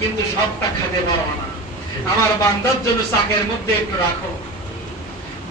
কিন্তু সবটা খেতে পারো না। আমার বান্দার জন্য চাকের মধ্যে একটু রাখো।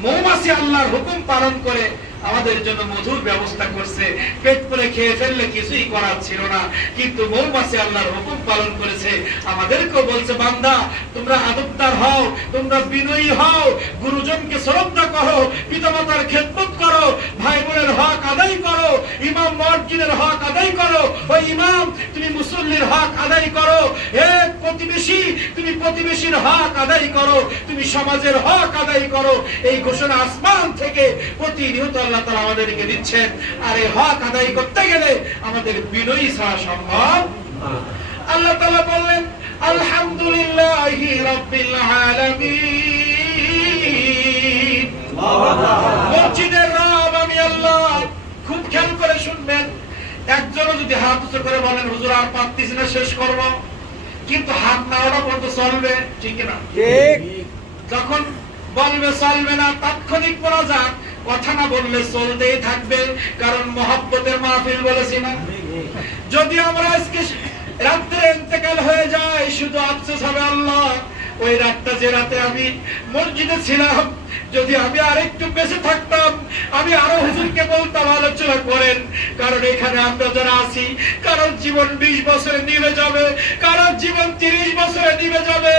মৌমাছি আল্লাহর হুকুম পালন করে আমাদের জন্য মধুর ব্যবস্থা করছে। পেট করে খেয়ে ফেললে কিছুই করার ছিল না, কিন্তু মৌমাছি আল্লাহর হুকুম পালন করেছে। আমাদেরকেও বলছে, বান্দা তোমরা আদবদার হও, তোমরা বিনয়ী হও, গুরুজনকে শ্রদ্ধা করো, পিতামাতার খেদমত করো, ভাই বোনের হক আদায় করো, ইমাম মুয়াজ্জিনের হক আদায় করো। ওই ইমাম তুমি মুসল্লির হক আদায় করো। হে প্রতিবেশী তুমি প্রতিবেশীর হক আদায় করো, তুমি সমাজের হক আদায় করো। এই ঘোষণা আসমান থেকে প্রতিনিয়ত আল্লাহ তাআলা আমাদেরকে দিচ্ছেন। আর এই হক আদায় করতে গেলে আমাদের বিনয়ী ছাড়া সম্ভব। আল্লাহ তাআলা বললেন, আলহামদুলিল্লাহি রাব্বিল আলামিন। মসজিদের রব আমি আল্লাহ। খুব খেয়াল করে শুনবেন, একজনও যদি হাত উঁচু করে বলেন, হুজুর আর পারতেছি না, শেষ করব, কিন্তু হাত না ওঠা পর্যন্ত চলবে, ঠিক না? ঠিক। যখন বলবে চলবে না, তাৎক্ষণিক মোনাজাত, কথা না বললে চলতেই থাকবে, কারণ মহব্বতের মাহফিল বলেছি না। যদি আমরা আজকে রাত্রে ইন্তেকাল হয়ে যায়, শুধু আফসোস হবে, আল্লাহ ওই রাতটা যে রাতে আমি মসজিদে ছিলাম, যদি আমি আরেকটু বেঁচে থাকতাম, আমি আরো হুজুরকে বলতাম আলোচনা করেন। কারণ এখানে আমরা যারা আছি, কারোর জীবন 20 বছরে নিভে যাবে, কারোর জীবন 30 বছরে নিভে যাবে,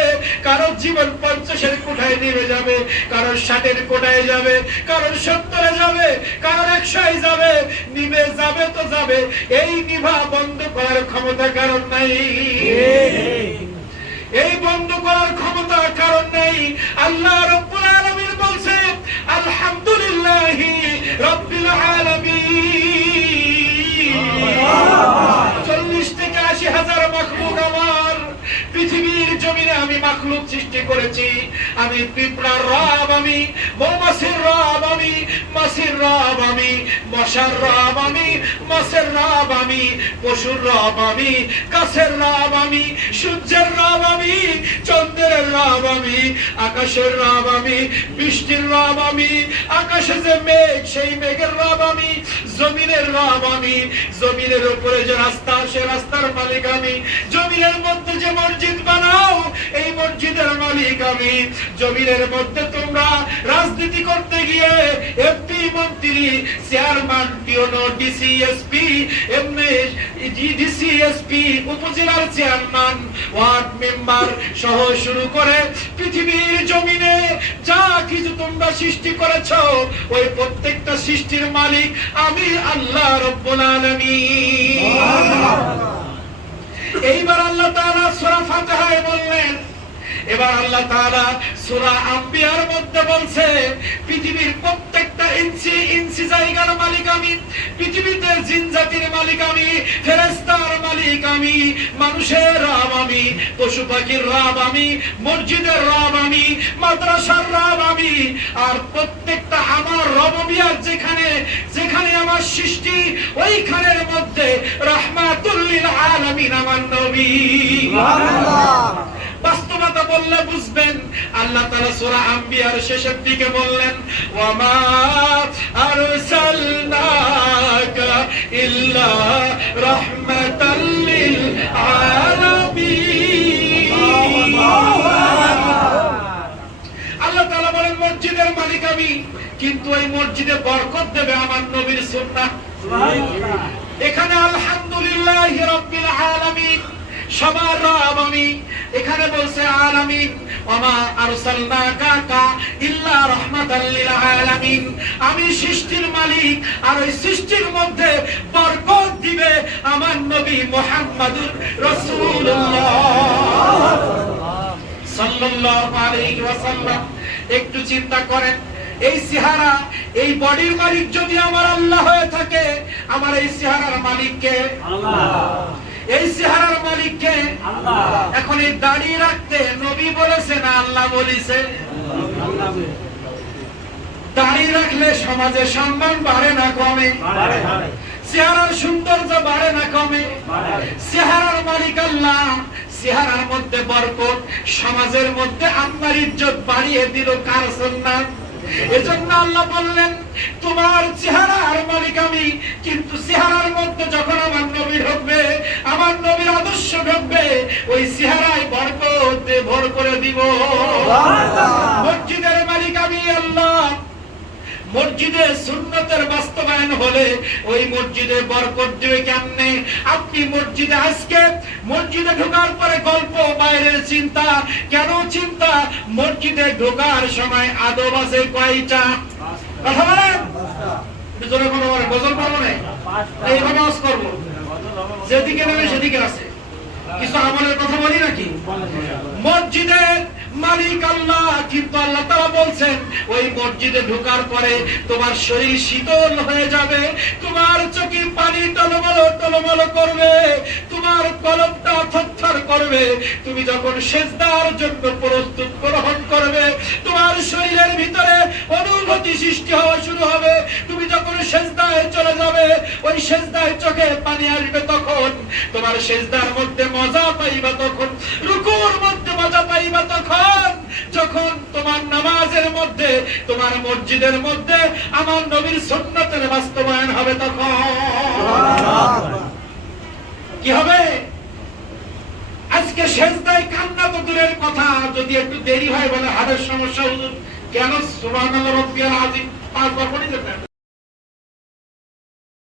কারোর জীবন 50-এর কোঠায় নিভে যাবে, কারোর 60-এর কোঠায় যাবে, কারোর 70-এ যাবে, কারোর 100-এ যাবে। নিভে যাবে তো যাবে, এই নিভা বন্ধ করার ক্ষমতা কারণ নাই। এই বন্ধ করার ক্ষমতা কারণ নেই। আল্লাহ রাব্বুল আলামিন বলছে, আলহামদুলিল্লাহি রাব্বিল আলামিন। 40 থেকে 80 হাজার মাখলুক আমার পৃথিবীর জমিনে আমি মাখলুক সৃষ্টি করেছি। আমি পিঁপড়ার রব, আমি মৌমাছির রব, আমি মাছির রব, আমি মশার রব, আমি মাছের রব, আমি পশুর রব, আমি গাছের রব, আমি সূর্যের রব, আমি চন্দ্রের রব, আমি আকাশের রব, আমি বৃষ্টির রব, আমি আকাশে যে মেঘ সেই মেঘের রব, আমি জমিনের রব, আমি জমিনের উপরে যে রাস্তা সে রাস্তার মালিক, আমি জমিনের মধ্যে যে মসজিদ বানাও এই মসজিদের মালিক আমি। জমিনের মধ্যে তোমরা রাজনীতি করতে গিয়ে এমপি, মন্ত্রী, চেয়ারম্যান, পিওনো, ডিসিএসপি, এমএ, ডিসিএসপি, উপজেলার চেয়ারম্যান, ওয়ার্ড মেম্বার সহ শুরু করে পৃথিবীর জমিনে যা কিছু তোমরা সৃষ্টি করেছো, ওই প্রত্যেকটা সৃষ্টির মালিক আমি আল্লাহ রাব্বুল আলামিন। এইবার আল্লাহ তাআলা সূরা ফাতিহায় বললেন। এবার আল্লাহ তাআলা সূরা আম্বিয়ার মধ্যে বলছে, পৃথিবীর প্রত্যেকটা ইঞ্চি ইঞ্চি জায়গার মালিক আমি, পৃথিবীতে জিন জাতির মালিক আমি, ফেরেশতার মালিক আমি, মানুষের রব আমি, পশু পাখির রব আমি, মসজিদের রব আমি, মাদ্রাসার রব আমি। আর প্রত্যেকটা আমার রববিয়াত যেখানে যেখানে আমার সৃষ্টি, ওইখানের মধ্যে রাহমাতুল লিল আলামিন আমার নবী। সুবহানাল্লাহ। বাস্তবতা বললে বুঝবেন। আল্লাহ তাআলা সূরা আম্বিয়ার শেষের দিকে বললেন, ওয়া মা আরসালনাকা ইল্লা রাহমাতাল লিল আলামিন। আল্লাহ তাআলা বলেন, মসজিদের মালিক আমি, কিন্তু এই মসজিদে বরকত দেবে আমার নবীর সুন্নাহ। সুবহানাল্লাহ। এখানে আলহামদুলিল্লাহি রাব্বিল আলামিন, সবার রব আমি। এখানে বলছে আলামিন, ওমা আরসালনাকা ইল্লা রাহমাতাল লিল আলামিন। আমি সৃষ্টির মালিক, আর ওই সৃষ্টির মধ্যে বরকত দিবে আমার নবী মুহাম্মদুর রাসূলুল্লাহ সাল্লাল্লাহু আলাইহি ওয়াসাল্লাম। একটু চিন্তা করেন, এই চেহারা, এই বডির মালিক যদি আমার আল্লাহ হয়ে থাকে, আমার এই চেহারার মালিক কে? আল্লাহ। এই চেহারার মালিক কে? আল্লাহ। এখন এই দাড়ি রাখতে নবী বলেছে না আল্লাহ বলেছে? দাড়ি রাখলে সমাজে সম্মান বাড়ে না কমে? চেহারার সৌন্দর্য বাড়ে না কমে? চেহারার মালিক আল্লাহ, চেহারার মধ্যে বরকত, সমাজের মধ্যে আল্লাহর ইজ্জত বাড়িয়ে দিল কার সুন্নাত। এজন্য আল্লাহ বললেন, তোমার চেহারার মালিক আমি, কিন্তু চেহারার মধ্যে যখন আমার নবী ঢুকবে, আমার নবীর আদর্শ ঢুকবে, ওই চেহারায় দিব। মসজিদের মালিক আমি আল্লাহ। মসজিদে সুন্নতের বাস্তবায়ন হলে ওই মসজিদে বরকত দিবে কেমনে? আপনি মসজিদে আজকে মসজিদে ঢোকার পরে গল্প, বাইরের চিন্তা। কেন চিন্তা? মসজিদে ঢোকার সময় আদব আছে কয়টা? কথা বলেন। ভিতরে কোনো গজল পাবো না, এইভাবে ওয়াজ করবো, যেদিকে নেবে সেদিকে আছে। কিছু আমলের কথা বলি নাকি? মসজিদের মালিক আল্লাহ, কিন্তু আল্লাহ তাআলা বলছেন ওই মসজিদে ঢোকার পরে তোমার শরীর শীতল হয়ে যাবে, তোমার চোখে পানি টলমলো টলমলো করবে, তোমার কলবটা থরথর করবে। তুমি যখন সিজদার জন্য প্রস্তুত গ্রহণ করবে, তোমার শরীরের ভিতরে অনুভূতি সৃষ্টি হওয়া শুরু হবে। তুমি যখন সিজদায় চলে যাবে, ওই সিজদায় চোখে পানি আসবে, তখন তোমার সিজদার মধ্যে মজা পাইবা, তখন রুকুর মধ্যে মজা পাইবা, তখন যখন তোমার নামাজের মধ্যে, তোমার মসজিদের মধ্যে আমার নবীর সুন্নতের বাস্তবায়ন হবে, তখন কি হবে? আজকে সিজদায় কান্না তো দূরের কথা, যদি একটু দেরি হয় বলে হাড়ের সমস্যা, হুজুর কেন সুবহানাল্লাহ রাব্বিয়াল আযীম 5 বার পড়ে যেতেন।